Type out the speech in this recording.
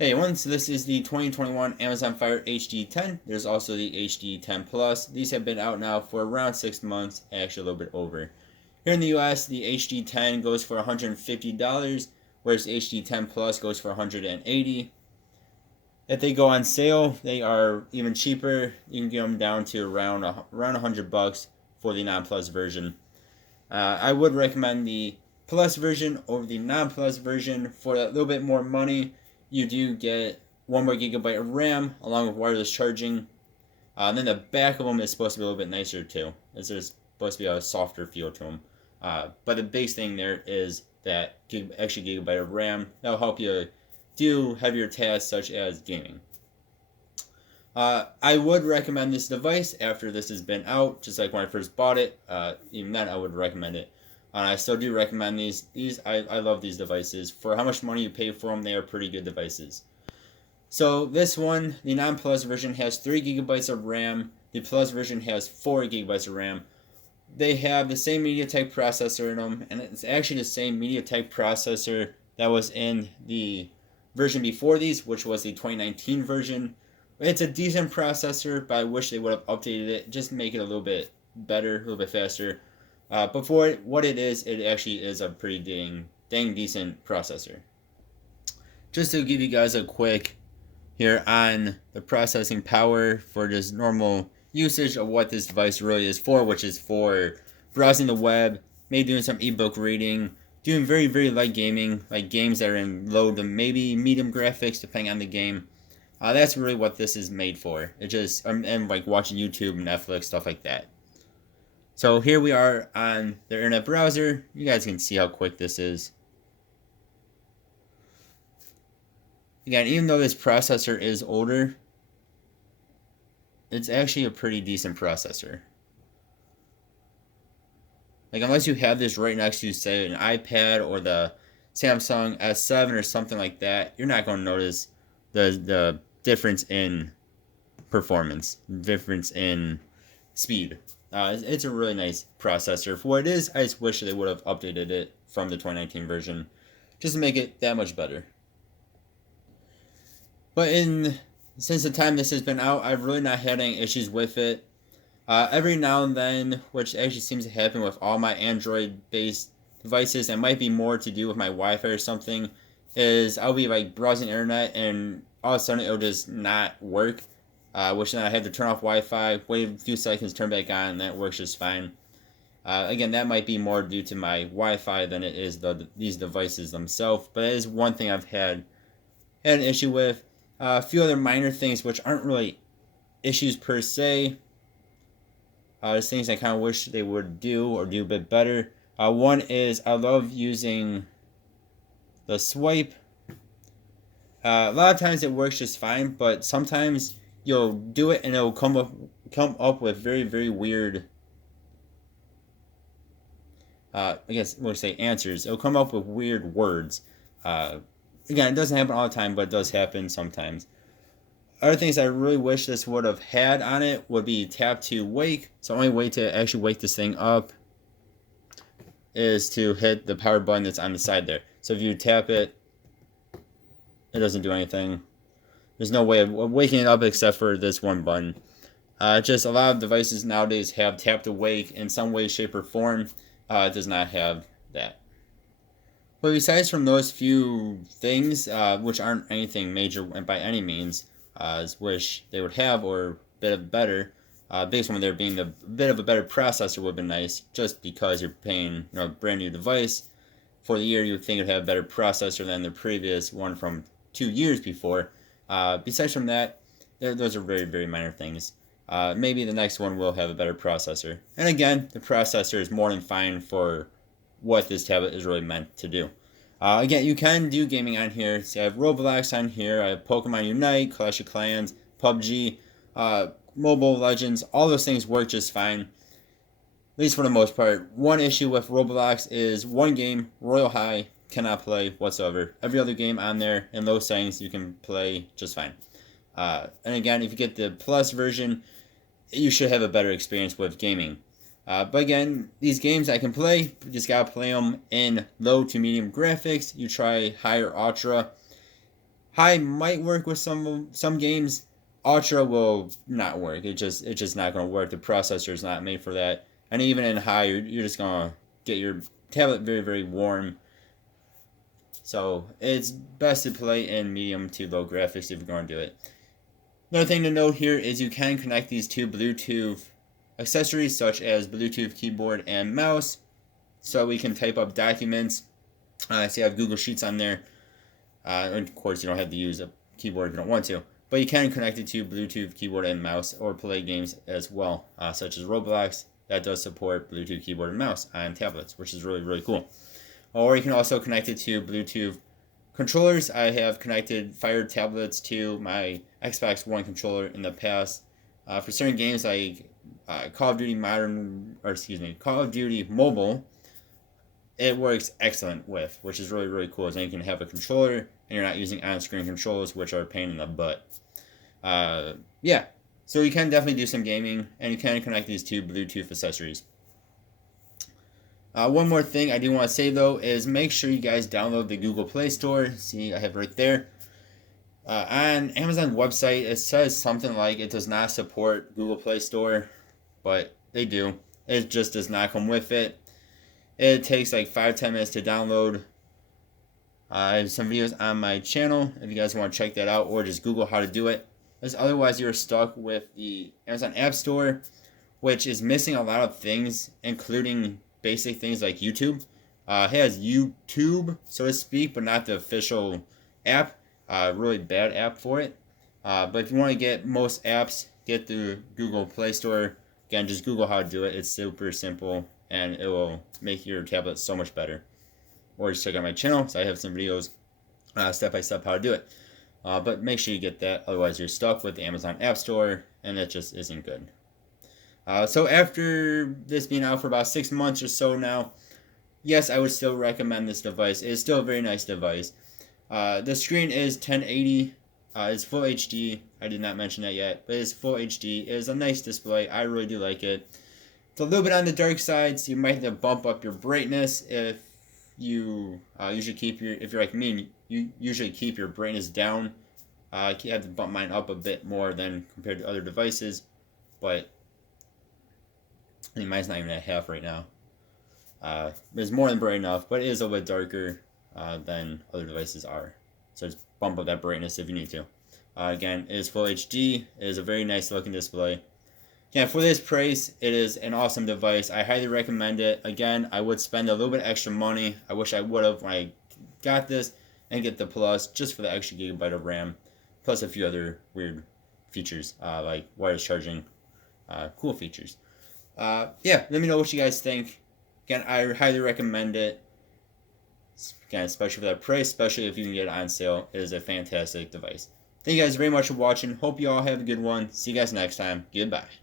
Hey everyone, so this is the 2021 Amazon Fire HD10. There's also the HD10 Plus. These have been out now for around 6 months, actually a little bit over. Here in the US, the HD10 goes for $150, whereas HD10 Plus goes for $180. If they go on sale, they are even cheaper. You can get them down to around $100 for the non-plus version. I would recommend the Plus version over the non-Plus version for a little bit more money. You do get 1 more gigabyte of RAM along with wireless charging. And then the back of them is supposed to be a little bit nicer too, as there's supposed to be a softer feel to them. But the biggest thing there is that extra gigabyte of RAM. That'll help you do heavier tasks such as gaming. I would recommend this device after this has been out, just like when I first bought it. Even then, I would recommend it. I still do recommend these. I love these devices. For how much money you pay for them, they are pretty good devices. So this one, the non-Plus version, has 3 gigabytes of RAM. The Plus version has 4 gigabytes of RAM. They have the same MediaTek processor in them, and it's actually the same MediaTek processor that was in the version before these, which was the 2019 version. It's a decent processor, but I wish they would have updated it just to make it a little bit better, a little bit faster. But for what it actually is a pretty dang decent processor. Just to give you guys a quick here on the processing power for just normal usage of what this device really is for, which is for browsing the web, maybe doing some ebook reading, doing very, very light gaming, like games that are in low to maybe medium graphics, depending on the game. That's really what this is made for. It just and like watching YouTube, Netflix, stuff like that. So here we are on the internet browser. You guys can see how quick this is. Again, even though this processor is older, it's actually a pretty decent processor. Like, unless you have this right next to, say, an iPad or the Samsung S7 or something like that, you're not going to notice the difference in performance, difference in speed. It's a really nice processor. For what it is, I just wish they would have updated it from the 2019 version just to make it that much better. But since the time this has been out, I've really not had any issues with it. Every now and then, which actually seems to happen with all my Android-based devices, and might be more to do with my Wi-Fi or something, is I'll be like browsing the internet and all of a sudden it'll just not work. Which then I have to turn off Wi-Fi, wait a few seconds, turn back on, and that works just fine. Again, that might be more due to my Wi-Fi than it is these devices themselves, but that is one thing I've had an issue with. A few other minor things which aren't really issues per se. There's things I kind of wish they would do or do a bit better. One is I love using the swipe. A lot of times it works just fine, but sometimes you'll do it and it'll come up with very, very weird, I guess we'll say answers. It'll come up with weird words. Again, it doesn't happen all the time, but it does happen sometimes. Other things I really wish this would have had on it would be tap to wake. So the only way to actually wake this thing up is to hit the power button that's on the side there. So if you tap it, it doesn't do anything. There's no way of waking it up except for this one button. Just a lot of devices nowadays have tap to wake in some way, shape, or form. It does not have that. But besides from those few things, which aren't anything major by any means, wish they would have or a bit of better. Biggest one there being the bit of a better processor would have been nice, just because you're paying a brand new device. For the year, you would think it would have a better processor than the previous one from 2 years before. Besides from that, those are very, very minor things. Maybe the next one will have a better processor. And again, the processor is more than fine for what this tablet is really meant to do. Again, you can do gaming on here. See, I have Roblox on here. I have Pokemon Unite, Clash of Clans, PUBG, Mobile Legends. All those things work just fine, at least for the most part. One issue with Roblox is one game, Royal High, cannot play whatsoever. Every other game on there in low settings you can play just fine. And again, if you get the Plus version, you should have a better experience with gaming. But again, these games I can play, you just gotta play them in low to medium graphics. You try higher ultra. High might work with some games. Ultra will not work. It's just not going to work. The processor is not made for that. And even in high, you're just going to get your tablet very, very warm. So it's best to play in medium to low graphics if you're going to do it. Another thing to note here is you can connect these to Bluetooth accessories such as Bluetooth keyboard and mouse. So we can type up documents. So you have Google Sheets on there. Of course, you don't have to use a keyboard if you don't want to. But you can connect it to Bluetooth keyboard and mouse or play games as well, such as Roblox. That does support Bluetooth keyboard and mouse on tablets, which is really, really cool. Or you can also connect it to Bluetooth controllers. I have connected Fire tablets to my Xbox One controller in the past. For certain games like Call of Duty Call of Duty Mobile, it works excellent with, which is really, really cool. So you can have a controller and you're not using on-screen controls, which are a pain in the butt. Yeah, so you can definitely do some gaming, and you can connect these to Bluetooth accessories. One more thing I do want to say, though, is make sure you guys download the Google Play Store. See, I have it right there. On Amazon website, it says something like it does not support Google Play Store, but they do. It just does not come with it. It takes like 5-10 minutes to download. I have some videos on my channel if you guys want to check that out, or just Google how to do it. Because otherwise, you're stuck with the Amazon App Store, which is missing a lot of things, including basic things like YouTube. It has YouTube, so to speak, but not the official app. Really bad app for it. But if you want to get most apps, get the Google Play Store. Again, just Google how to do it. It's super simple, and it will make your tablet so much better. Or just check out my channel, so I have some videos step by step how to do it. But make sure you get that, otherwise you're stuck with the Amazon App Store, and that just isn't good. So after this being out for about 6 months or so now, yes, I would still recommend this device. It is still a very nice device. The screen is 1080. It's full HD. I did not mention that yet, but it's full HD. It is a nice display. I really do like it. It's a little bit on the dark side, so you might have to bump up your brightness if you usually keep your, if you're like me, and you usually keep your brightness down. I have to bump mine up a bit more than compared to other devices, but I mean, mine's not even at half right now. It's more than bright enough, but it is a little bit darker than other devices are. So just bump up that brightness if you need to. Again, it is full HD. It is a very nice looking display. Yeah, for this price, it is an awesome device. I highly recommend it. Again, I would spend a little bit extra money. I wish I would have when I got this, and get the Plus just for the extra gigabyte of RAM, plus a few other weird features like wireless charging, cool features. Yeah, let me know what you guys think. Again, I highly recommend it. Again, especially for that price, especially if you can get it on sale. It is a fantastic device. Thank you guys very much for watching. Hope you all have a good one. See you guys next time. Goodbye.